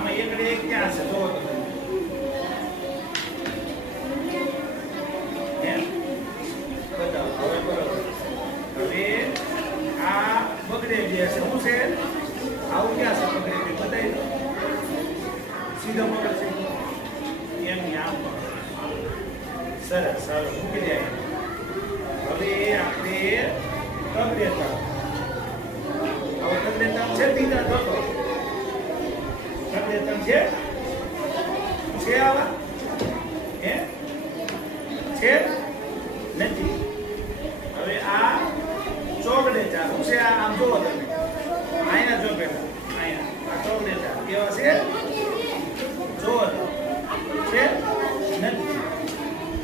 આમાં એકડે એક ક્યાં છે જોવો તો બતાવો હવે બરોબર. હવે આ બગડે બે છે શું છે આવું ક્યાં છે બગડે બે બતાવી દો સીધો પકડ છે એમની આમ સરસ ચાલો મૂકી દે. હવે આપણે કબ દેતા હવે કબ દેતા છે બીજા જોતો કબ દેતા છે આવા હે છે નથી. હવે આ ચોકડે ચાર શું છે આમ જોવો તમે અહીંયા ચોકડે અહીંયા આ ચોકડે ચાર કેવા છે જોવો છે નથી.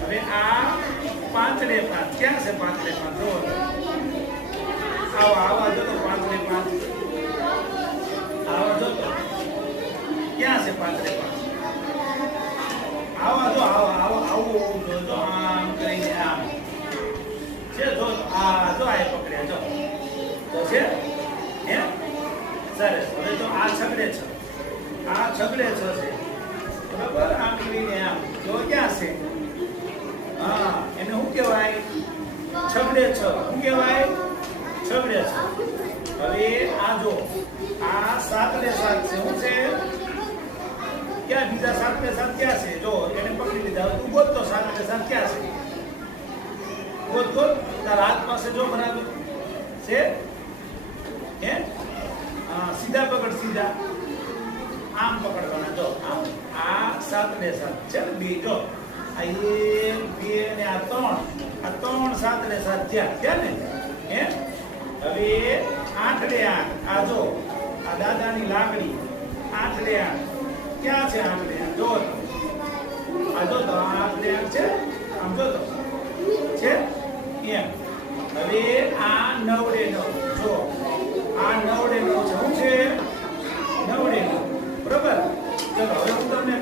હવે આ પાંચડે પાંચ ક્યાં છે પાંચડે પાંચ જોવો આવા જોતો પાંચડે પાંચ આવા જોતો ક્યાં છે પાંચડે પાંચ આવા જો આવા આવું જોજો આમ કરીને આમ છે જો આ જો આ પકડ્યા જો તો છે હે સરસ. હવે તો આ છગડે છ છે બરાબર આમ કરીને આમ જો ક્યાં છે હા એને શું કહેવાય છગડે છ શું કહેવાય છગડે છ. હવે આ જો આ સાતડે સાત છે શું છે ક્યાં બીજા સાતડે સાત ક્યાં છે જો એને પકડી લીધા તું બોલ તો સાતડે સાત ક્યાં છે બોલ તારા હાથ પાસે જો બરાબર છે હે હા સીધા પકડ સીધા આમ પકડવાના જો આમ આ સાતડે સાત છે ને બે જો આ એક બે ને આ ત્રણ સાતડે સાત થયા ને હે. હવે આઠડે આઠ આ જો આ દાદાની લાકડી આઠડે આઠ ક્યાં છે આઠડે આઠ જો આ જો તો આઠડે આઠ છે આમ જો તો છે એમ. હવે આ નવડે નવ જો આ નવડે નવ છે શું છે નવડે નવ બરોબર. ચલો હવે હું તમને